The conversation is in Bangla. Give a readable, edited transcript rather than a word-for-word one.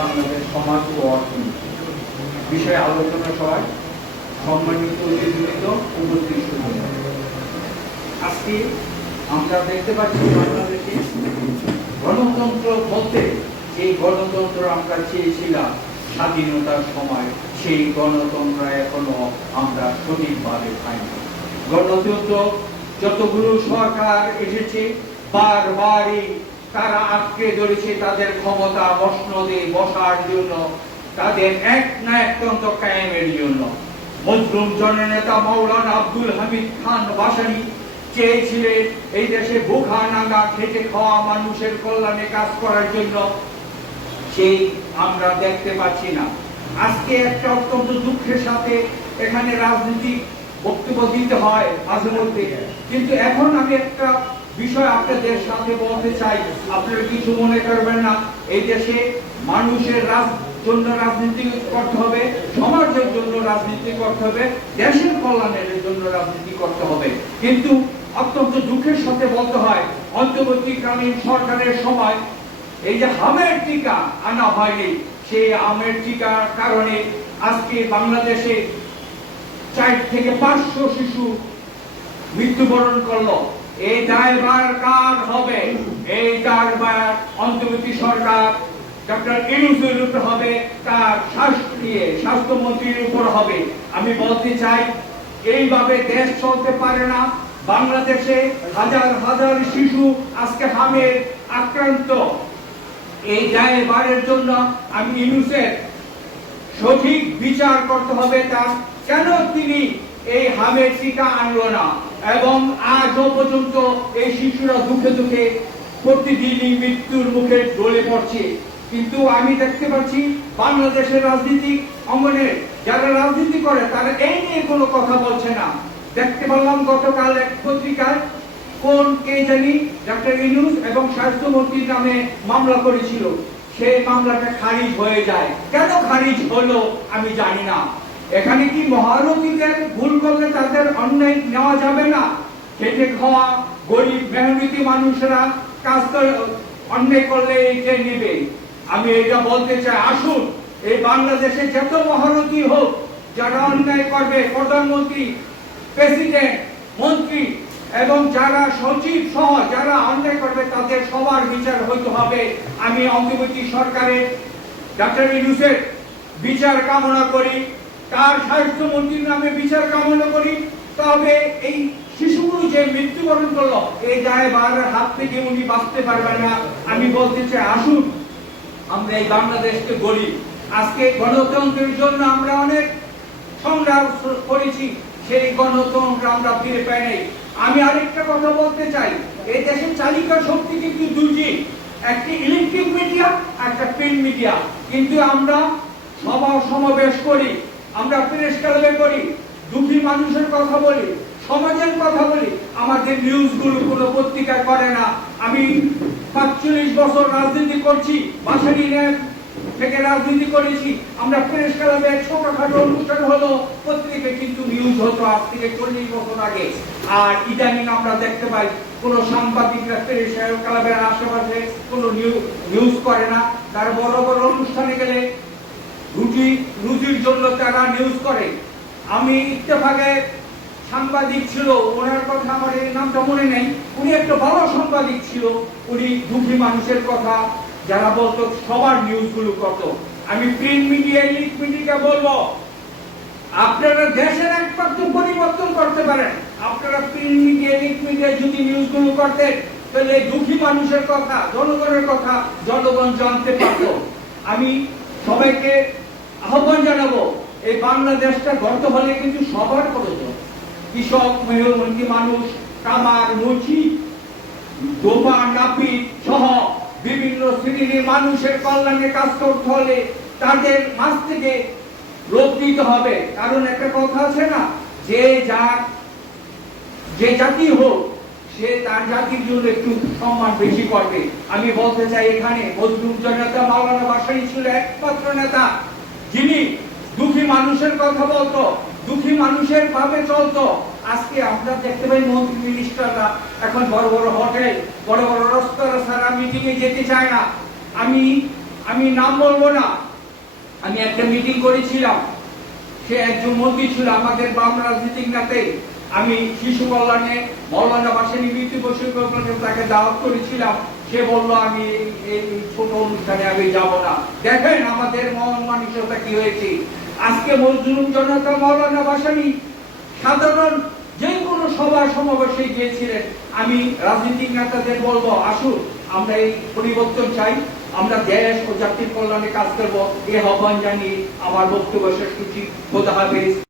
বাংলাদেশ সমাজ ও অর্থনীতি বিষয়ে আলোচনা সভায় সম্মানিত অতিথিবৃন্দ উপস্থিত। আজকে আমরা দেখতে পাচ্ছি বাংলাদেশে গণতন্ত্র বলতে যে গণতন্ত্র আমরা চেয়েছিলাম স্বাধীনতার সময়, সেই গণতন্ত্র এখনো আমরা সঠিকভাবে পাইনি। গণতন্ত্র যতগুলো সরকার এসেছে বারবারই তারা আটকে ধরেছে তাদের ক্ষমতা মসনদে বসার জন্য, তাদের এক না একতন্ত্র কায়েমের জন্য। মজলুম জননেতা মাওলানা আব্দুল হামিদ খান ভাসানী চেয়েছিলেন এই দেশে ভুখা নাঙ্গা খেটে খাওয়া মানুষের কল্যাণে কাজ করার জন্য, সেই আমরা দেখতে পাচ্ছি না। আজকে একটা অত্যন্ত দুঃখের সাথে এখানে রাজনীতি বক্তব্য দিতে হয় মাঝে মধ্যে, কিন্তু এখন আমি একটা বিষয় আপনাদের সাথে বলতে চাই, আপনারা কিছু মনে করবেন না। এই দেশে মানুষের জন্য রাজনীতি করতে হবে, সমাজের জন্য রাজনীতি করতে হবে, দেশের কল্যাণের জন্য রাজনীতি করতে হবে। কিন্তু অত্যন্ত দুঃখের সাথে বলতে হয়, অন্তর্বর্তীকালীন সরকারের সময় এই যে হামের টিকা আনা হয়নি, সেই আমের টিকার কারণে আজকে বাংলাদেশে 4 থেকে 500 শিশু মৃত্যুবরণ করলো। এই দায়ভার কার হবে? এই দায়ভার অন্তর্বর্তী সরকার ডক্টর ইউনূসের উপর হবে, তার স্বাস্থ্যমন্ত্রীর উপর হবে। আমি বলতে চাই এইভাবে দেশ চলতে পারে না। বাংলাদেশে হাজার হাজার শিশু আজকে হামের আক্রান্ত। এই দায়ভারের জন্য আমি ইউনূসের সঠিক বিচার করতে হবে, তার কেন তিনি এই হামের টিকা আনলো না, এবং আজও পর্যন্ত এই শিশুরা দুঃখে দুঃখে প্রতিদিনই মৃত্যুর মুখে ঢলে পড়ছে। কিন্তু আমি দেখতে পাচ্ছি বাংলাদেশের রাজনীতি অঙ্গনে যারা রাজনীতি করে তারা এই নিয়ে কোনো কথা বলছে না। দেখতে পেলাম গতকাল এক পত্রিকায় কোন কে জানি ডক্টর ইউনূস এবং স্বাস্থ্যমন্ত্রীর নামে মামলা করেছিল, সেই মামলাটা খারিজ হয়ে যায়। কেন খারিজ হলো আমি জানি না। এখানে কি মহারথীদের ভুল করলে তাদের অন্যায় নেওয়া যাবে না? খেটে খাওয়া গরিব মেহনতি মানুষরা কাজ করে অন্যায় করলে এইটা নেবে? আমি এটা বলতে চাই, আসুন এই বাংলাদেশে যত মহারথী হোক, যারা অন্যায় করবে, প্রধানমন্ত্রী, প্রেসিডেন্ট, মন্ত্রী এবং যারা সচিব সহ যারা অন্যায় করবে তাদের সবার বিচার হইতে হবে। আমি অন্তর্বর্তী সরকারের ডক্টর ইউনূসের বিচার কামনা করি, তার স্বাস্থ্যমন্ত্রীর নামে বিচার কামনা করি। তবে এই শিশুগুলো যে মৃত্যুবরণ করলো, এই দায়ভারের হাত থেকে উনি বাঁচতে পারবেন না। আমি বলতে চাই, আসুন আমরা এই বাংলাদেশকে গড়ি। আজকে গণতন্ত্রের জন্য আমরা অনেক সংগ্রাম করেছি, সেই গণতন্ত্র আমরা ফিরে পাই নাই। আমি আরেকটা কথা বলতে চাই, এই দেশের চালিকা শক্তি কিন্তু দুটি, একটি ইলেকট্রিক মিডিয়া, একটা প্রিন্ট মিডিয়া। কিন্তু আমরা সভা সমাবেশ করি, আমরা প্রেস ক্লাবে করি, দুঃখী মানুষের কথা বলি, সমাজের কথা বলি, আমাদের নিউজগুলো কোনো পত্রিকায় করে না। আমি 45 বছর রাজনীতি করছি, ভাসানী থেকে রাজনীতি করেছি। আমরা প্রেস ক্লাবে ছোটখাটো অনুষ্ঠান হলো পত্রিকায় কিন্তু নিউজ হতো আজ থেকে 40 বছর আগে। আর ইদানিং আমরা দেখতে পাই কোন সাংবাদিকরা প্রেস ক্লাবের আশেপাশে কোনো নিউজ করে না। তারা বড় বড় অনুষ্ঠানে গেলে রুজির জন্য তারা নিউজ করে। আমি ইত্তেফাকে সাংবাদিক ছিল, ওনার কথা আমার এই নামটা মনে নেই, উনি একটা ভালো সাংবাদিক ছিল। উনি দুঃখী মানুষের কথা যারা বলতো সবার নিউজগুলো করত। আমি প্রিন্ট মিডিয়া, ইলেকট্রিক মিডিয়াকে বলবো, আপনারা দেশের একমাত্র পরিবর্তন করতে পারেন। আপনারা প্রিন্ট মিডিয়া, ইলেকট্রিক মিডিয়া যদি নিউজগুলো করতেন, তাহলে দুঃখী মানুষের কথা, জনগণের কথা জনগণ জানতে পারত। আমি সবাইকে আহ্বান জানাবো, এই বাংলাদেশটা গড়তে হলে কিন্তু সবার প্রয়োজন। কৃষক, মেহনতি মানুষ, কামার, মুচি, দোপা, নাপিত সহ বিভিন্ন শ্রেণীর মানুষের কল্যাণে কাজ করতে হলে তাদের মাঝ থেকে লোক দিতে হবে। কারণ একটা কথা আছে না, যে জাতি হোক সে তার জাতির জন্য একটু সম্মান বেশি করবে। আমি বলতে চাই এখানে মজলুম জনতা মাওলানা ভাসানী ছিল একমাত্র নেতা যিনি দুঃখী মানুষের কথা বলতো, দুঃখী মানুষের ভাবে চলতো। আজকে আমরা দেখতে পাই মন্ত্রী মিনিস্টাররা এখন বড় বড় হোটেল, বড় বড় রাস্তারা মিটিং এ যেতে চায় না। আমি নাম বলবো না, আমি একটা মিটিং করেছিলাম, সে একজন মন্ত্রী ছিল আমাদের বাম রাজনীতিক নেতা। আমি শিশু কল্যাণে মাওলানা ভাসানী মৃত্যুবার্ষিকী উপলক্ষে তাকে দাওয়াত করেছিলাম। সে বলল আমি এই ছোট অনুষ্ঠানে আমি যাব না। দেখেন আমাদের মন মানসিকতা কি হয়েছে। আজকে মজলুম জনতা মাওলানা ভাসানী সাধারণ যে কোনো সভা সমাবেশে গিয়েছিলেন। আমি রাজনৈতিক নেতাদের বলবো, আসুন আমরা এই পরিবর্তন চাই, আমরা দেশ ও জাতির কল্যাণে কাজ করবো। এই আহ্বান জানিয়ে আমার বক্তব্য শেষ করছি। খোদা হাফেজ।